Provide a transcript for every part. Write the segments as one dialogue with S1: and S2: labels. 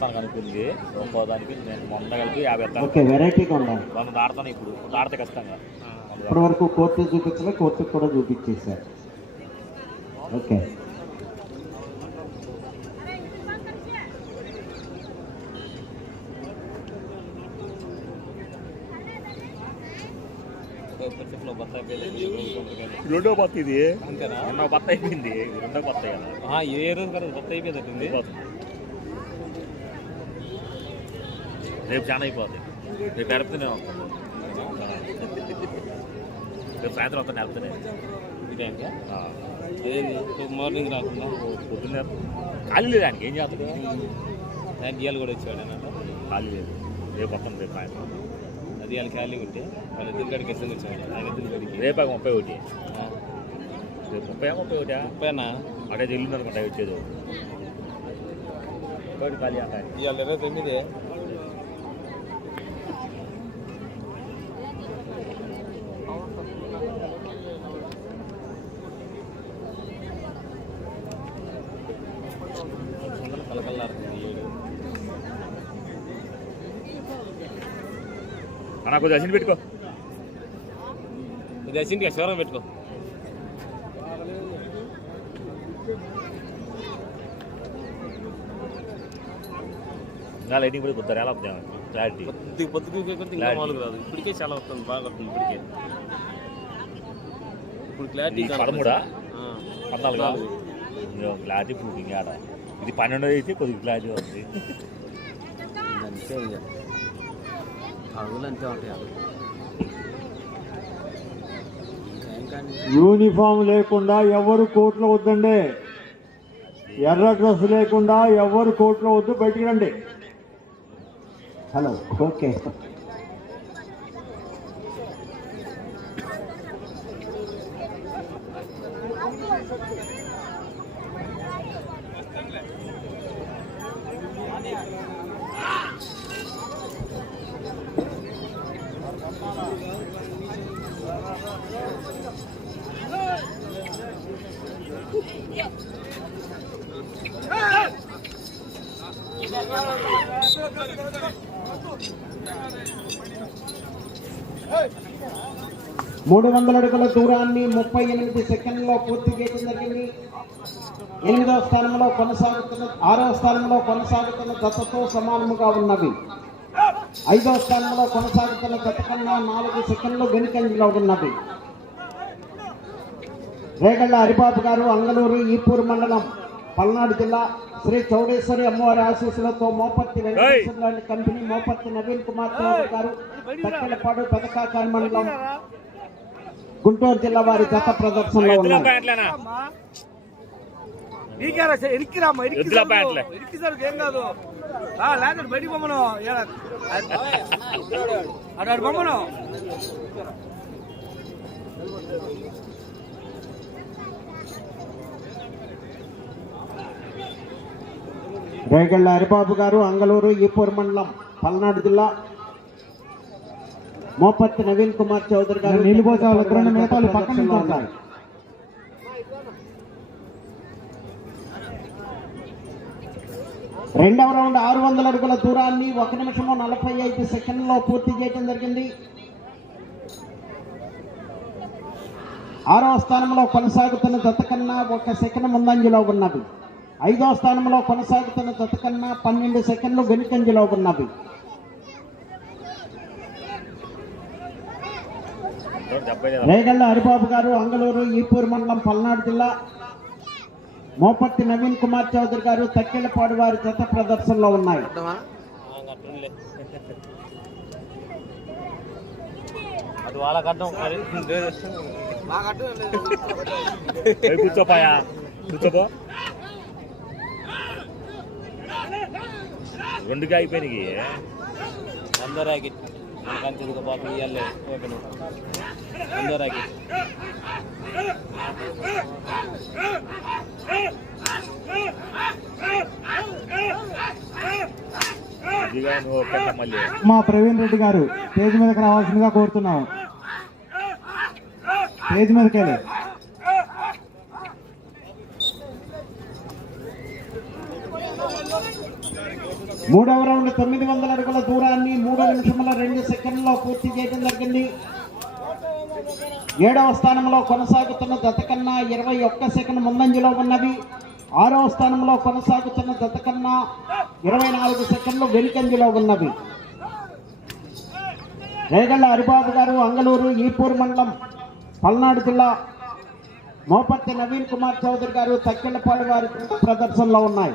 S1: ఇస్తాను కనిపించింది ఒక్కో దానికి నేను మొన్న కలిపి యాభై
S2: ఓకే వెరైటీగా ఉండాలి.
S1: వంద ఆడతాను ఇప్పుడు. ఆడతా ఖచ్చితంగా.
S2: ఇప్పటి వరకు కోర్టు చూపించలే కోర్టుకు కూడా చూపించేశారు. ఓకే.
S1: రెండో బత్త ఇది.
S3: అంతేనా?
S1: రెండో బత్త అయిపోయింది. రెండో బత్త
S3: ఏ రోజు కదా కొత్త అయిపోయింది
S1: అయిపోతుంది. రేపు చాలా అయిపోతుంది రేపు నడుపుతూనే ఉంటాం రేపు సాయంత్రం వస్తాను నడుపుతూనే
S3: ఇదేంటి? మార్నింగ్ రాకుండా?
S1: పొద్దున్నే ఖాళీ లేదు ఆయనకి. ఏం చేస్తాడు?
S3: డియాలు కూడా వచ్చాడు అన్నట్టు
S1: ఖాళీ లేదు. రేపు వస్తాం రేపు సాయంత్రం.
S3: అది వాళ్ళు ఖాళీ ఉంటే వాళ్ళ ఇద్దరు గడికి ఇద్దరు వచ్చాడు ఆయన ఇద్దరు గడికి
S1: రేపు ముప్పై ఒకటి. రేపు ముప్పై ముప్పై ఒకటా
S3: ముప్పైనా?
S1: అడే తెలియదు అనుకుంటా వచ్చేది. ఒకటి ఖాళీ అంట
S3: ఇవాళ ఇరవై తొమ్మిది కలకల్లాడుతుంది ఏడు
S1: అన్న కొద్దిగా అసిని పెట్టుకో.
S3: ఇది అసింటిగా శివరం పెట్టుకో.
S1: ఇంకా లైటింగ్ కూడా కొద్దిగా ఎలా వద్దాం క్లారిటీ
S3: పొద్దుకు కొద్ది ఇంకా
S1: Clarity.
S3: మామూలుగా రాదు. ఇప్పటికే చాలా వస్తుంది బాగా వస్తుంది ఇప్పటికే. ఇప్పుడు క్లారిటీ
S1: పదమూడా. పద్నాలుగు? క్లారిటీ ప్రూఫింగ్ ఆడ. ఇది పన్నెండు అయితే కొద్దిగా క్లారిటీ వస్తుంది.
S3: అంతే ఇక. అడుగులు అంతే ఉంటాయి
S2: యూనిఫామ్ లేకుండా ఎవరు కోర్టులో వద్దండి. ఎర్ర డ్రెస్ లేకుండా ఎవరు కోర్టులో వద్దు బయటికి రండి. Hello okay. మూడు వందల అడుగుల దూరాన్ని ముప్పై ఎనిమిది సెకండ్లో పూర్తి చేయడం జరిగింది. ఎనిమిదవ స్థానంలో కొనసాగుతున్న ఆరవ స్థానంలో కొనసాగుతున్న జతతో సమానముగా ఉన్నవి. ఐదవ స్థానంలో కొనసాగుతున్న జత కన్నా నాలుగు సెకండ్లు వెనుకంజలో ఉన్నవి. రేగళ్ళ హరిబాబు గారు అంగళూరు ఈపూర్ మండలం పల్నాడు జిల్లా శ్రీ చౌడేశ్వరి అమ్మవారి ఆశీస్సులతో మోపత్తి వెంకటేశ్వర కంపెనీ మోపత్తి నవీన్ కుమార్ చౌదరి గారు తక్కెలపాడు పెదకాకాని మండలం గుంటూరు జిల్లా వారి జత ప్రదర్శనలో ఉన్నారు.
S1: ప్యాంట్లేనా?
S4: నీకేరా ఇరిక్కిరామ్మా ఇరికి
S1: ఎద్దుల ప్యాంట్లే
S4: ఇరికి సరుకు ఏం కాదు ఆ, లేకపోతే బయటికి బొమ్మను అటు బొమ్మను
S2: రేగళ్ళ హరిబాబు గారు అంగళూరు ఈపూర్ మండలం పల్నాడు జిల్లా. మోపత్తి నవీన్ కుమార్ చౌదరి గారు రెండు పక్కన ఉంటారు రెండవ రౌండ్ ఆరు వందల అడుగుల దూరాన్ని ఒక నిమిషము నలభై ఐదు సెకండ్లో పూర్తి చేయడం జరిగింది. ఆరవ స్థానంలో కొనసాగుతున్న జత కన్నా ఒక సెకండ్ ముందంజలో ఉన్నవి ఐదవ స్థానంలో కొనసాగుతున్న జత కన్నా పన్నెండు సెకండ్లు వెనుకంజలో ఉన్నవి.
S1: డెబ్బై
S2: రేగళ్ళ హరిబాబు గారు అంగళూరు ఈపూర్ మండలం పల్నాడు జిల్లా. మోపత్తి నవీన్ కుమార్ చౌదరి గారు తక్కెళ్ళపాడు వారి జత ప్రదర్శనలో ఉన్నాయి.
S3: అది
S1: కూర్చోపాయా? కూర్చోపో. రెండుగా అయిపోయినాయి.
S3: పాపం ఇవ్వాలి ఓపెన్.
S1: పెట్ట మళ్ళీ.
S2: మా ప్రవీణ్ రెడ్డి గారు స్టేజ్ మీదకి రావాల్సిందిగా కోరుతున్నాం. స్టేజ్ మీదకి వెళ్ళి. మూడవ రౌండ్ తొమ్మిది వందల అడుగుల దూరాన్ని మూడు నిమిషముల రెండు సెకండ్లో పూర్తి చేయడం జరిగింది. ఏడవ స్థానంలో కొనసాగుతున్న జత కన్నా ఇరవై ఒక్క సెకండ్ ముందంజలో ఉన్నవి ఆరవ స్థానంలో కొనసాగుతున్న జత కన్నా ఇరవై నాలుగు సెకండ్లు వెనుకంజలో ఉన్నవి రేగళ్ళ హరిబాబు గారు అంగళూరు ఈపూర్ మండలం పల్నాడు జిల్లా మోపర్తి నవీన్ కుమార్ చౌదరి గారు తక్కెళ్ళపాడు వారి ప్రదర్శనలో ఉన్నాయి.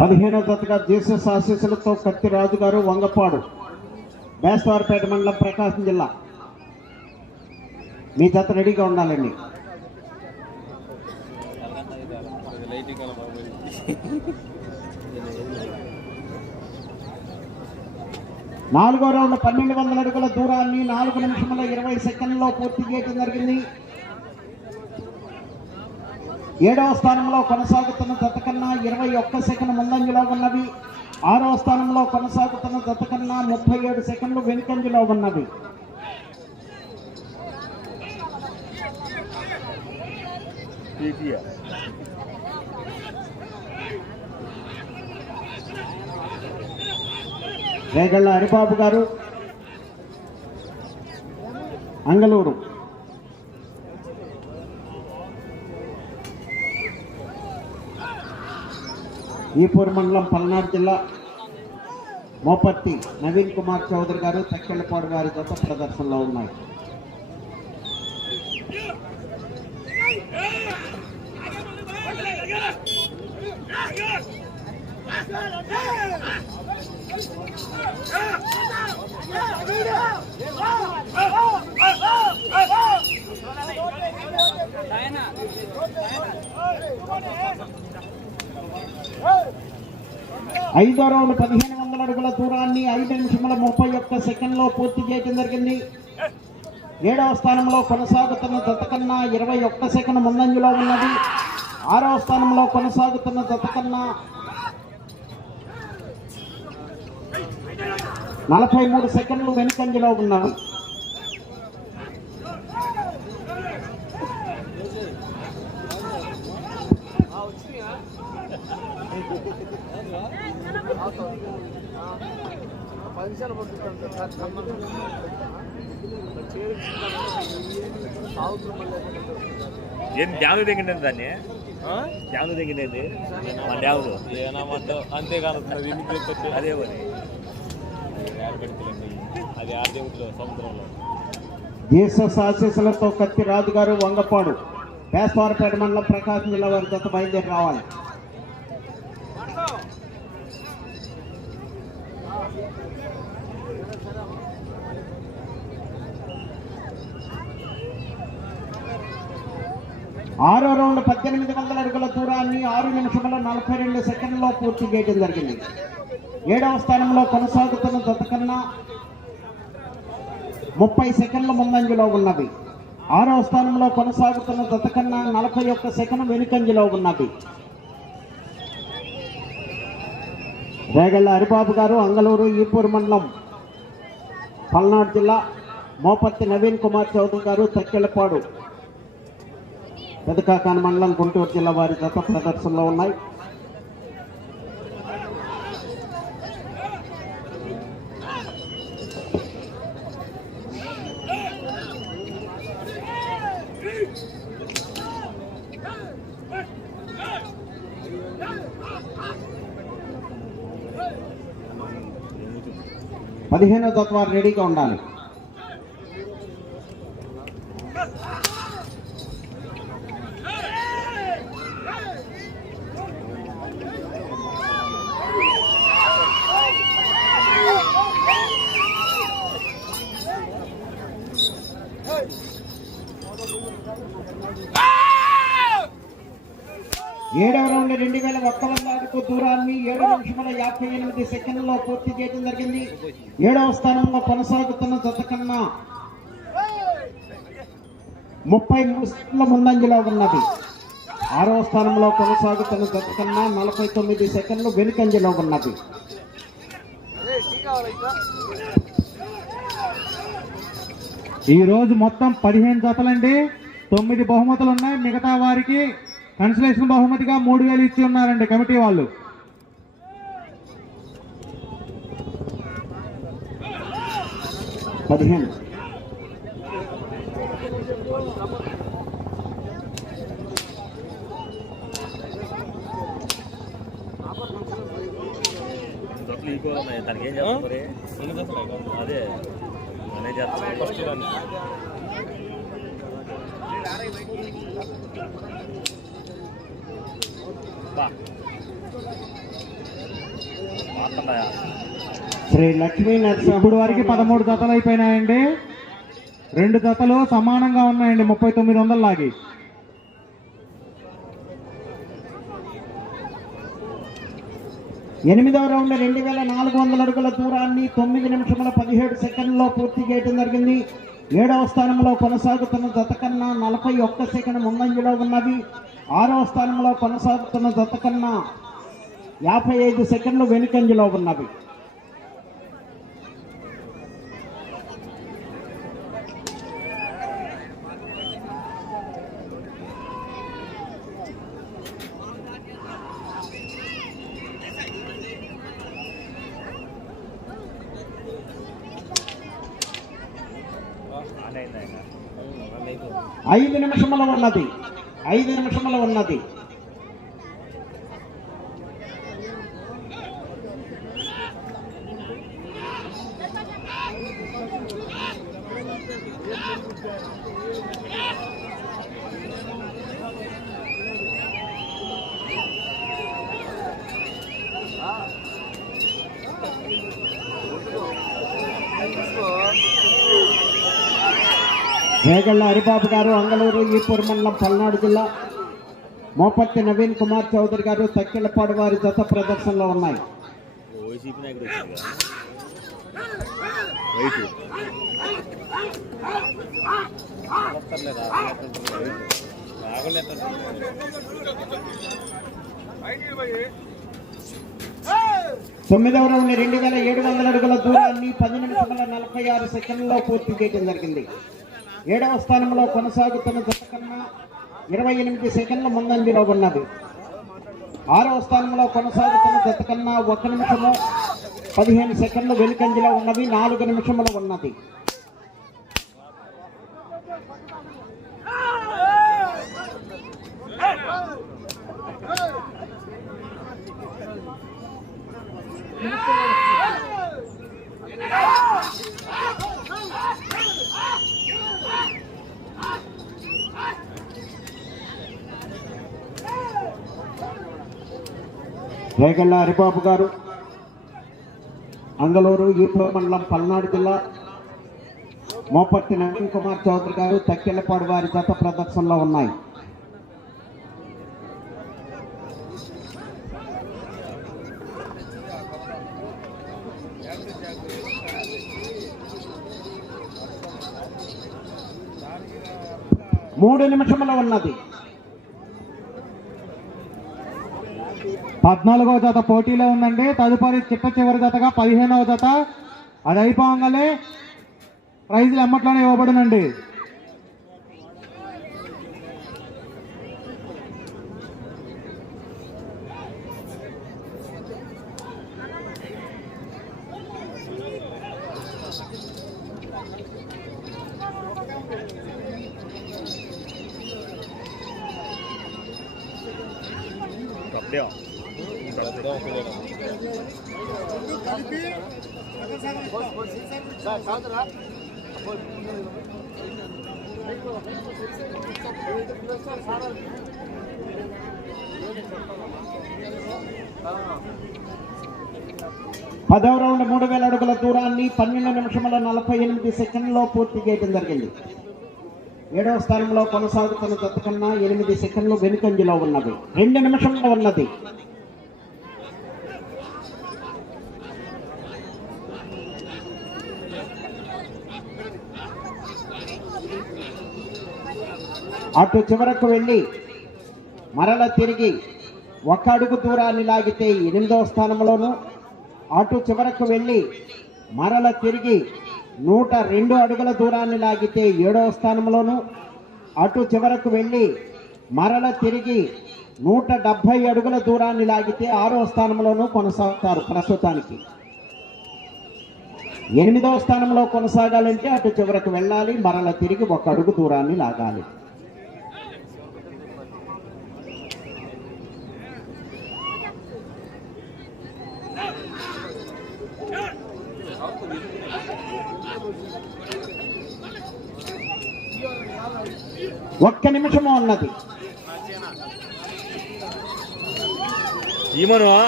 S2: పదిహేనవ జతగా జీసస్ ఆశీస్సులతో కత్తి రాజు గారు వంగపాడు బేస్తవారపేట మండలం ప్రకాశం జిల్లా. మీ జత రెడీగా ఉండాలండి.
S3: లైటింగ్
S2: నాలుగో రౌండ్ పన్నెండు వందల అడుగుల దూరాన్ని నాలుగు నిమిషముల ఇరవై సెకండ్లో పూర్తి చేయడం జరిగింది. ఏడవ స్థానంలో కొనసాగుతున్న జత కన్నా ఇరవై ఒక్క సెకండ్ ముందంజలో ఉన్నవి. ఆరవ స్థానంలో కొనసాగుతున్న జత కన్నా ముప్పై ఏడు సెకండ్లు వెనుకంజలో ఉన్నవి.
S1: Yeah.
S2: రేగళ్ళ హరిబాబు గారు. అంగళూరు ఈపూర్ మండలం పల్నాడు జిల్లా మోపర్తి నవీన్ కుమార్ చౌదరి గారు తక్కెళ్ళపాడు వారి జత ప్రదర్శనలో ఉన్నాయి. ఐదో రౌండ్ పదిహేను వందల అడుగుల దూరాన్ని ఐదు నిమిషముల ముప్పై ఒక్క సెకండ్లో పూర్తి చేయడం జరిగింది. ఏడవ స్థానంలో కొనసాగుతున్న జత కన్నా ఇరవై ఒక్క సెకండ్ ముందంజలో ఉన్నది. ఆరవ స్థానంలో కొనసాగుతున్న జత కన్నా నలభై మూడు సెకండ్లు వెనుకంజలో ఉన్నవి
S4: పది నిమిషాలు పడుతుంది
S1: ఏం డ్యాము దిగింది దాన్ని? డ్యాము దిగింది మా డ్యాములు
S3: ఏనామంటే అంతే కానుతున్నది ఎన్ని పెట్టి
S1: అదే మరి.
S3: అది ఆ దేవుడిలో సముద్రంలో.
S2: జీసస్ ఆశీస్సులతో కత్తి రాజు గారు వంగపాడు. బేస్వారపేట మండలం ప్రకాశం జిల్లా వారి జత బయలుదేరి రావాలి. ఆరో రౌండ్ పద్దెనిమిది వందల అడుగుల దూరాన్ని ఆరు నిమిషముల నలభై రెండు సెకండ్లో పూర్తి చేయడం జరిగింది. ఏడవ స్థానంలో కొనసాగుతున్న జత కన్నా ముప్పై సెకండ్ల ముందంజలో ఉన్నది ఆరవ స్థానంలో కొనసాగుతున్న జత కన్నా నలభై ఒక్క సెకండ్ వెనుకంజలో ఉన్నది రేగళ్ళ హరిబాబు గారు అంగళూరు ఈపూరు మండలం పల్నాడు జిల్లా మోపత్తి నవీన్ కుమార్ చౌదరి గారు తక్కెళ్ళపాడు. పెదకాకాని మండలం గుంటూరు జిల్లా వారి జత ప్రదర్శనలో ఉన్నాయి. పదిహేనో తత్వాలు రెడీగా ఉండాలి. ఏడవ రౌండ్ రెండు వేల ఒక్క వంద అడుగు దూరాన్ని ఏడు నిమిషముల యాభై ఎనిమిది సెకండ్లలో పూర్తి చేయడం జరిగింది. ఏడవ స్థానంలో కొనసాగుతున్న జత కన్నా ముప్పై మూడు సెకండ్ల ముందంజలో ఉన్నది. ఆరవ స్థానంలో కొనసాగుతున్న జత కన్నా నలభై తొమ్మిది సెకండ్లు వెనుకంజలో ఉన్నది.
S5: ఈరోజు మొత్తం పదిహేను జతలండి. తొమ్మిది బహుమతులు ఉన్నాయి. మిగతా వారికి కన్సలేషన్ బహుమతిగా మూడు వేలు ఇచ్చి ఉన్నారండి కమిటీ వాళ్ళు.
S2: పదిహేను.
S1: తనకేం ఈకో చేస్తాం అదే. అనే చేస్తాం
S3: ఫస్ట్
S2: శ్రీ లక్ష్మీ నర్సింహ
S5: ఇప్పుడు వరకు పదమూడు జతలు అయిపోయినాయండి. రెండు జతలు సమానంగా ఉన్నాయండి ముప్పై తొమ్మిది వందల లాగి.
S2: ఎనిమిదవ రౌండ్ రెండు వేల నాలుగు వందల అడుగుల దూరాన్ని తొమ్మిది నిమిషముల పదిహేడు సెకండ్లో పూర్తి చేయడం జరిగింది. ఏడవ స్థానంలో కొనసాగుతున్న జత కన్నా నలభై ఒక్క సెకండ్ ముందంజలో ఉన్నది. ఆరవ స్థానంలో కొనసాగుతున్న జత కన్నా యాభై ఐదు సెకండ్లు వెనుకంజలో ఉన్నవి. ఐదు నిమిషముల ఉన్నది. ఐదు నిమిషముల ఉన్నది. రేగళ్ళ హరిబాబు గారు అంగళూరు ఈపూర్ మండలం పల్నాడు జిల్లా మోపత్తి నవీన్ కుమార్ చౌదరి గారు తక్కిలపాడు వారి జత ప్రదర్శనలో ఉన్నాయి. తొమ్మిదవ రౌండ్ రెండు వేల ఏడు వందల అడుగుల దూరాన్ని పది నిమిషముల నలభై ఆరు సెకండ్లలో పూర్తి చేయడం జరిగింది. ఏడవ స్థానంలో కొనసాగుతున్న జత కన్నా ఇరవై ఎనిమిది సెకండ్ల ముందంజలో ఉన్నది. ఆరవ స్థానంలో కొనసాగుతున్న జత కన్నా ఒక నిమిషము పదిహేను సెకండ్లు వెనుకంజలో ఉన్నవి నాలుగు నిమిషములు ఉన్నది. రేగళ్ళ హరిబాబు గారు. అంగళూరు ఈపో మండలం పల్నాడు జిల్లా. మోపర్తి నవీన్ కుమార్ చౌదరి గారు తక్కెళ్ళపాడు వారి జత ప్రదర్శనలో ఉన్నాయి. మూడు నిమిషముల ఉన్నది.
S5: పద్నాలుగవ జత పోటీలో ఉందండి తదుపరి చిట్ట చివరి జతగా పదిహేనవ జత అది అయిపోగానే ప్రైజులు ఎమ్మట్లోనే ఇవ్వబడునండి
S4: Yeah.
S2: పదవ రౌండ్ మూడు వేల అడుగుల దూరాన్ని పన్నెండు నిమిషముల నలభై ఎనిమిది సెకండ్లో పూర్తి చేయడం జరిగింది. ఏడవ స్థానంలో కొనసాగుతున్న జత కన్నా ఎనిమిది సెకండ్లు వెనుకంజలో ఉన్నది రెండు నిమిషంలో ఉన్నది. అటు చివరకు వెళ్ళి మరల తిరిగి ఒక అడుగు దూరాన్ని లాగితే ఎనిమిదవ స్థానంలోను. అటు చివరకు వెళ్ళి మరల తిరిగి నూట రెండు అడుగుల దూరాన్ని లాగితే ఏడవ స్థానంలోను. అటు చివరకు వెళ్ళి మరల తిరిగి నూట డెబ్భై అడుగుల దూరాన్ని లాగితే ఆరో స్థానంలోనూ కొనసాగుతారు ప్రస్తుతానికి. ఎనిమిదవ స్థానంలో కొనసాగాలంటే అటు చివరకు వెళ్ళాలి మరల తిరిగి ఒక అడుగు దూరాన్ని లాగాలి ఒక్క నిమిషము ఉన్నది.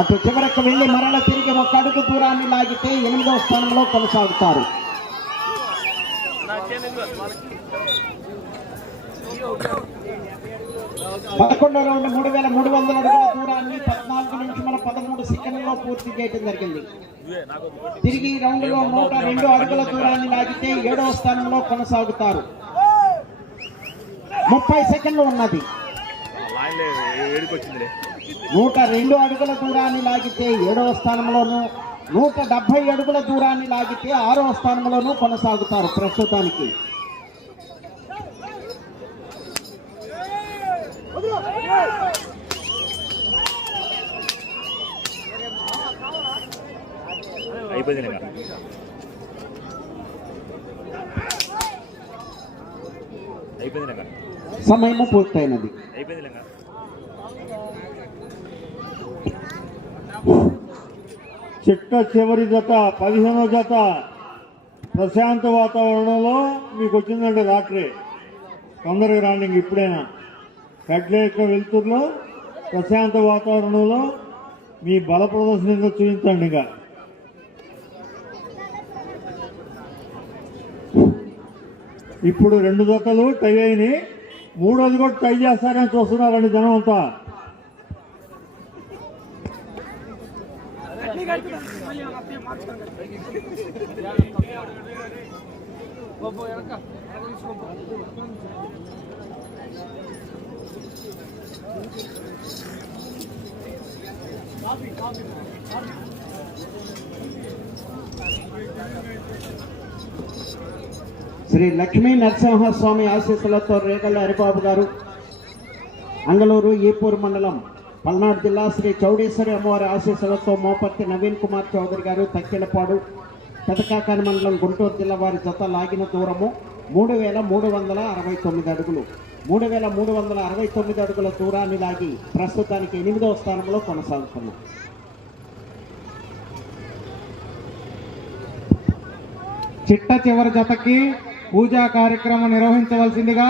S2: అటు చివరకు వెళ్ళి మరల తిరిగి ఒక అడుగు దూరాన్ని లాగితే ఎనిమిదవ స్థానంలో కొనసాగుతారు. పదకొండో రౌండ్ మూడు వేల మూడు వందల అడుగుల దూరాన్ని పద్నాలుగు నిమిషముల పదమూడు సెకండ్లలో పూర్తి చేయడం జరిగింది. తిరిగి ఈ రౌండ్లో నూట రెండు అడుగుల దూరాన్ని లాగితే ఏడవ స్థానంలో కొనసాగుతారు. ముప్పై సెకండ్లు ఉన్నది. నూట రెండు అడుగుల దూరాన్ని లాగితే ఏడవ స్థానంలోను నూట డెబ్బై అడుగుల దూరాన్ని లాగితే ఆరవ స్థానంలోనూ కొనసాగుతారు ప్రస్తుతానికి.
S1: అయిపోయింది అయిపోయింది
S2: సమయము పూర్తయినది.
S6: చిట్ట చివరి జత పదిహేనో జత ప్రశాంత వాతావరణంలో మీకు వచ్చిందంటే రాత్రి. తొందరగా రాండి ఇంక ఇప్పుడైనా. కట్లేక వెలుతురులో ప్రశాంత వాతావరణంలో మీ బల ప్రదర్శన చూపించండి ఇంకా. ఇప్పుడు రెండు జతలు టై అయినాయి. మూడోది కూడా ట్రై చేస్తారని చూస్తున్నారండి జనం అంతా.
S2: కాఫీ కాఫీ శ్రీ లక్ష్మీ నరసింహస్వామి ఆశీస్సులతో రేగల హరిబాబు గారు అంగళూరు ఈపూర్ మండలం పల్నాడు జిల్లా శ్రీ చౌడేశ్వరి అమ్మవారి ఆశీస్సులతో మోపర్తి నవీన్ కుమార్ చౌదరి గారు తక్కిలపాడు పెదకాకాని మండలం గుంటూరు జిల్లా వారి జత లాగిన దూరము మూడు వేల మూడు వందల అరవై తొమ్మిది అడుగులు. మూడు వేల మూడు వందల అరవై తొమ్మిది అడుగుల దూరాన్ని లాగి ప్రస్తుతానికి ఎనిమిదవ స్థానంలో కొనసాగుతున్నాం.
S5: చిట్ట చివరి జతకి పూజా కార్యక్రమం నిర్వహించవలసిందిగా